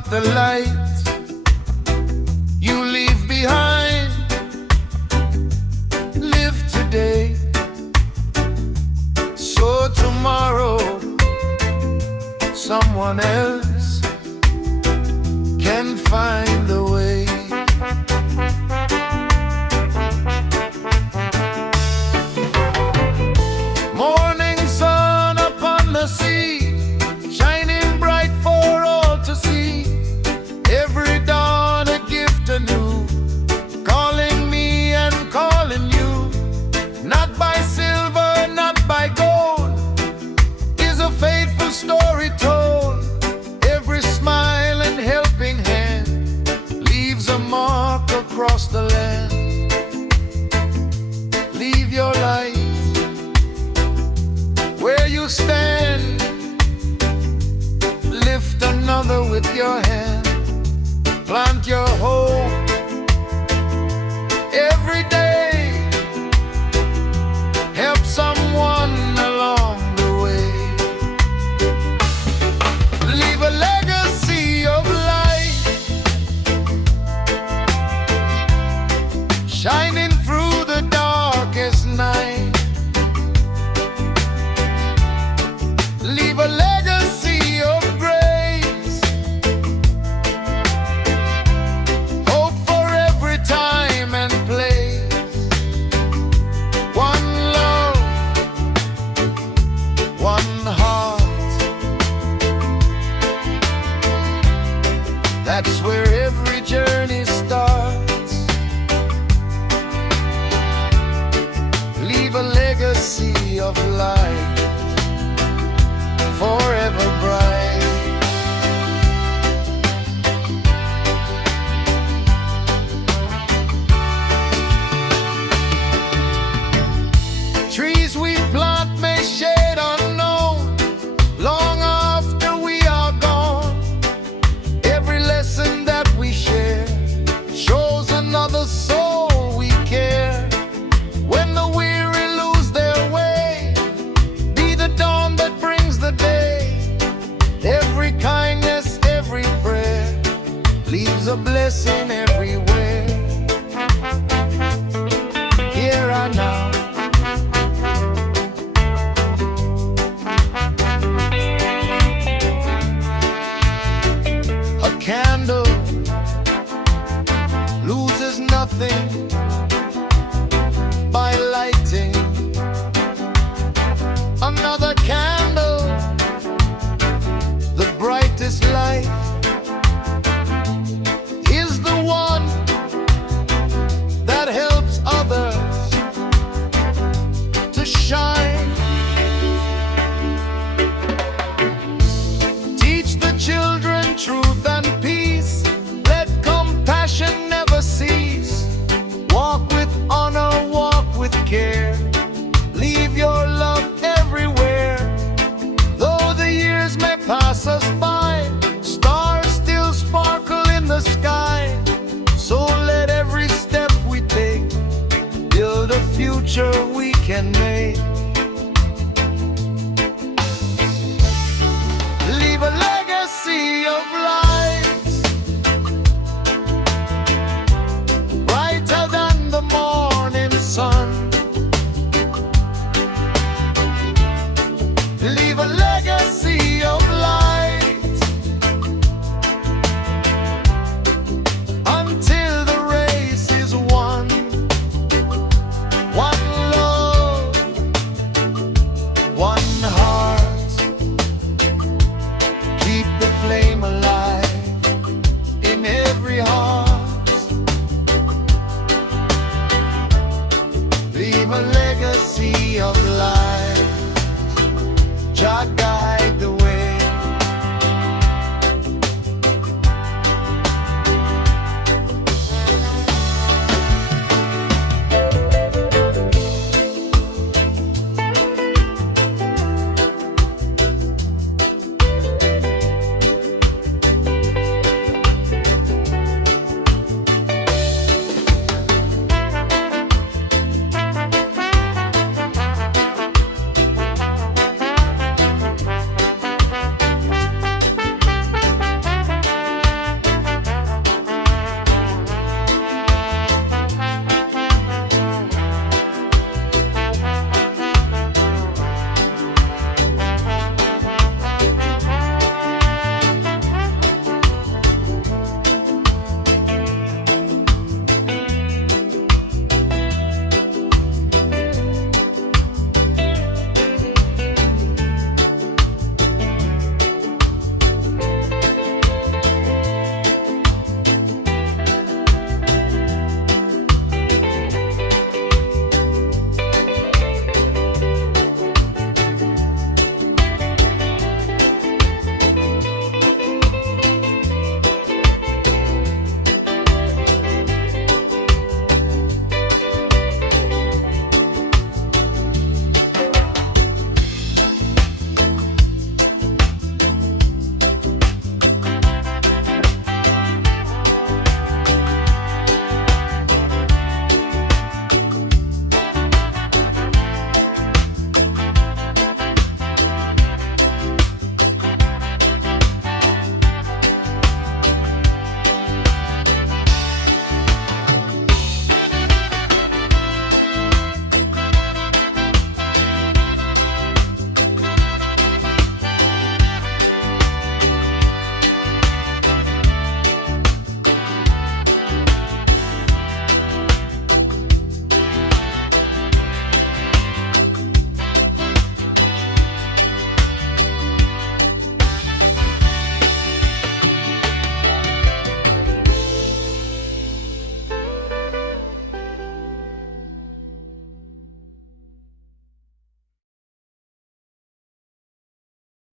but the light you leave behind. Live today, so tomorrow someone else can find the way. Morning sun upon the sea, shining bright for all to see. Every dawn a gift anew, calling me and calling you. Not by silver, not by gold, is a faithful story told. Every smile and helping hand leaves a mark across the land. Leave your light where you stand. Lift another with your hand. Plant your hope every day. Help someone along the way. Leave a legacy of light, shining through the darkest night. Leave a legacy of grace, hope for every time and place. One love, one heart, that's where every journey starts. Leave a legacy of light, forever bright. Trees we plant may shade unknown, long after we are gone. Every lesson that we share shows another soul we care. When the weary lose their way, be the dawn that brings the day. Every kindness, every prayer leaves a blessing everywhere. Here I now, a candle loses nothing